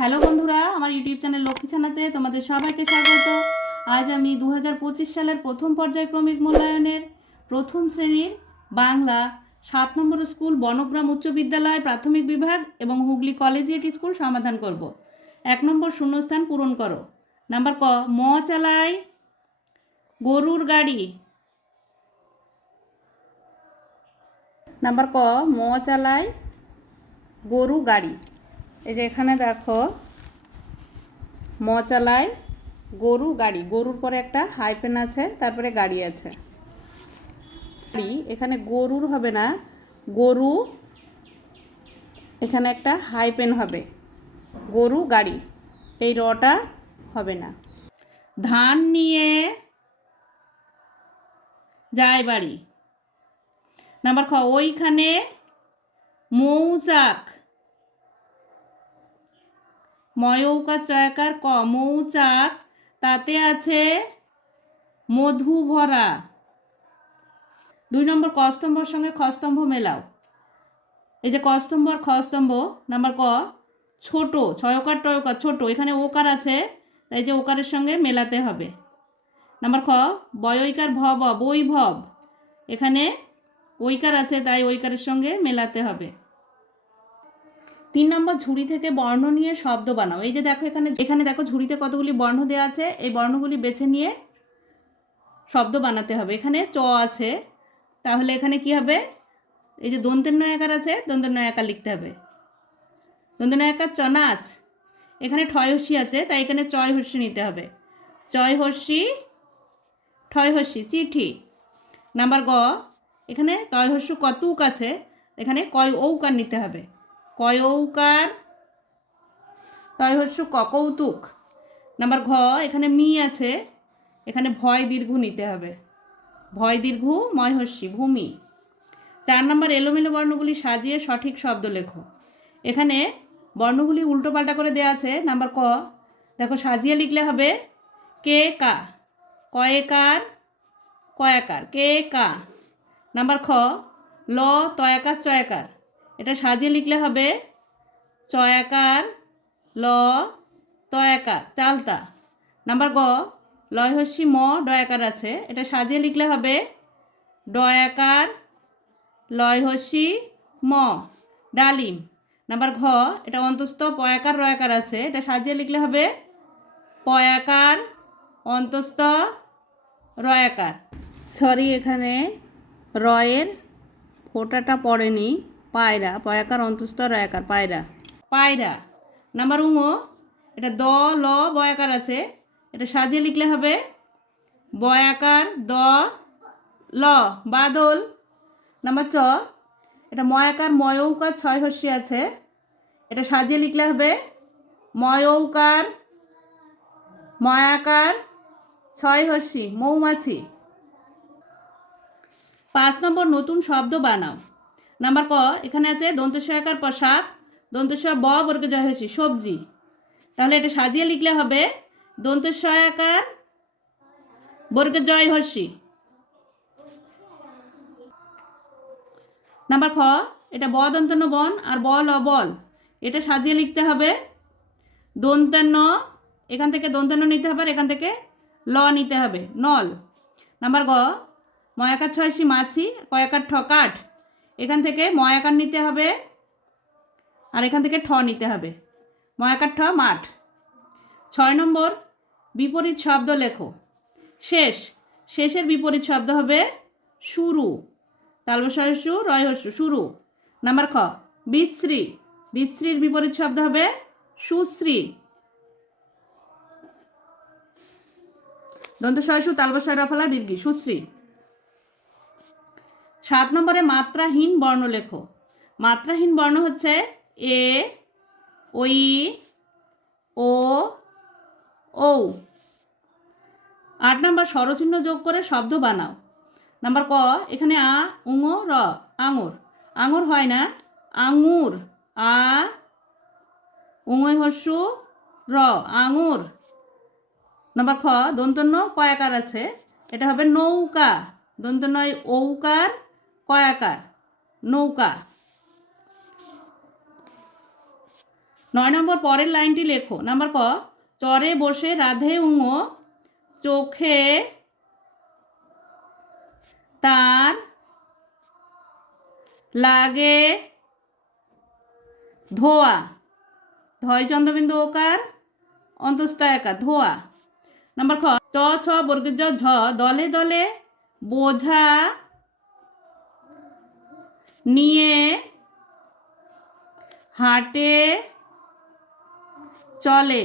Hello বন্ধুরা, আমার YouTube channel Lakshmi ছানাতে তোমাদের সবাইকে স্বাগত। আজ আমি দু হাজার পঁচিশ সালের প্রথম পর্যায়ক্রমিক মূল্যায়নের প্রথম শ্রেণির বাংলা সাত নম্বর স্কুল বনগ্রাম উচ্চ বিদ্যালয় প্রাথমিক বিভাগ এবং হুগলি কলেজিয়েট স্কুল সমাধান করব। এক নম্বর শূন্যস্থান পূরণ করো। নাম্বার ক, ম চালায় গরুর গাড়ি। নাম্বার ক, ম চালায় গরু গাড়ি। এই যে এখানে দেখো ম চালায় গরু গাড়ি, গরুর পরে একটা হাইপেন আছে, তারপরে গাড়ি আছে। গাড়ি এখানে গরুর হবে না, গরু এখানে একটা হাইপেন হবে, গরু গাড়ি, এই রটা হবে না। ধান নিয়ে যায় বাড়ি। নাম্বার খ, ওইখানে মৌচাক ময়ৌকা চয়কার ক মৌচাক তাতে আছে মধু ভরা দুই নম্বর কস্তম্ভর সঙ্গে খস্তম্ভ মেলাও। এই যে কস্তম্ভ আর খস্তম্ভ, নাম্বার ক, ছোট, ছয়কার টয়কার ছোট, এখানে ওকার আছে, তাই যে ওকারের সঙ্গে মেলাতে হবে। নাম্বার খ, বয়ইকার ভব, বৈভব, এখানে ওইকার আছে, তাই ওইকারের সঙ্গে মেলাতে হবে। তিন নম্বর ঝুড়ি থেকে বর্ণ নিয়ে শব্দ বানাও। এই যে দেখো এখানে এখানে দেখো ঝুড়িতে কতগুলি বর্ণ দেওয়া আছে। এই বর্ণগুলি বেছে নিয়ে শব্দ বানাতে হবে। এখানে চ আছে। তাহলে এখানে কি হবে? এই যে দন্তের নয়াকার আছে, দন্তের নয়াকার লিখতে হবে। দন্তের নয়াকার চ নাচ এখানে ঠয় হস্যি আছে, তাই এখানে চয় হস্যি নিতে হবে। চয় হস্যি, ঠয় হস্যি, চিঠি। নাম্বার গ, এখানে তয় হস্য কতুক আছে, এখানে কয় ঔকার নিতে হবে। কয় ঔকার তয় হস্য ক কৌতুক নাম্বার ঘ, এখানে মি আছে, এখানে ভয় দীর্ঘ নিতে হবে। ভয় দীর্ঘ ময় হস্যি ভূমি। চার নম্বর, এলোমেলো বর্ণগুলি সাজিয়ে সঠিক শব্দ লেখো। এখানে বর্ণগুলি উল্টোপাল্টা করে দেওয়া আছে। নাম্বার ক, দেখো সাজিয়ে লিখলে হবে কে কা, কয়েকার, কয়াকার, কে কা। নাম্বার খ, ল, তয়াকার, চয়াকার। এটা সাজিয়ে লিখলে হবে চয়াকার ল, তয়াকার, চালতা। নাম্বার গ লয় হস্যি ম, ডয়াকার আছে। এটা সাজিয়ে লিখলে হবে ডয়াকার লয় হস্যি ম, ডালিম। নাম্বার ঘ, এটা অন্তস্থ পয়াকার, রয়াকার আছে। এটা সাজিয়ে লিখলে হবে পয়াকার, অন্তস্থ, রয়াকার। সরি, এখানে রয়ের ফোটাটা পড়েনি। পায়রা পয়াকার অন্তস্থ রয়াকার পায়রা। পায়রা। নাম্বার উঙো এটা দ, ল বয়াকার আছে। এটা সাজিয়ে লিখলে হবে বয়াকার দ, ল, বাদল। নাম্বার চ, এটা ময়াকার ময়ৌকার ছয় হস্যি আছে। এটা সাজিয়ে লিখলে হবে ময়ৌকার ময়াকার ছয় হস্যি, মৌমাছি। পাঁচ নম্বর নতুন শব্দ বানাও। নাম্বার ক, এখানে আছে দন্তস্বয়াকার সাপ দন্তস্বয় ব বর্গে জয় হস্যি সবজি। তাহলে এটা সাজিয়ে লিখলে হবে দন্তস্বয়াকার বর্গে জয় হস্যি নাম্বার খ, এটা ব দন্তন্য বন আর বল। অবল এটা সাজিয়ে লিখতে হবে দন্তান্ন এখান থেকে দন্তান্ন নিতে হবে আর এখান থেকে ল নিতে হবে, নল। নাম্বার গ ময়াকার ছয়সি মাছি কয়াকার ঠ কাঠ এখান থেকে ময়াকার নিতে হবে আর এখান থেকে ঠ নিতে হবে। ময়াকার ঠ মাঠ। ছয় নম্বর, বিপরীত শব্দ লেখো। শেষ। শেষের বিপরীত শব্দ হবে শুরু। তালবসু রয়হস্যু শুরু। নাম্বার খ, বিশ্রী। বিশ্রীর বিপরীত শব্দ হবে সুশ্রী। দন্ত সয়সু তালবসয় রফলা, দীর্ঘি, সুশ্রী। সাত নম্বরে মাত্রাহীন বর্ণ লেখো। মাত্রাহীন বর্ণ হচ্ছে এ, ওই, ও ও আট নম্বর স্বরচিহ্ন যোগ করে শব্দ বানাও। নাম্বার ক, এখানে আ, উঙ, র, আঙুর। আঙুর হয় না, আঙুর। আ, উঙই হস্যু, র, আঙুর। নাম্বার খ, দন্তন্য কয়াকার আছে? এটা হবে নৌকা। দন্তনয় ঔকার কয়াকার, নৌকা। নয় নম্বর পরের লাইনটি লেখো। নাম্বার ক, চরে বসে রাধে উঙো চোখে তার লাগে ধোয়া। ধয় চন্দ্রবিন্দু ওকার অন্তস্থ ধোয়া। নাম্বার খ, চ, ছ বর্গের ঝ, দলে দলে বোঝা নিয়ে হাটে চলে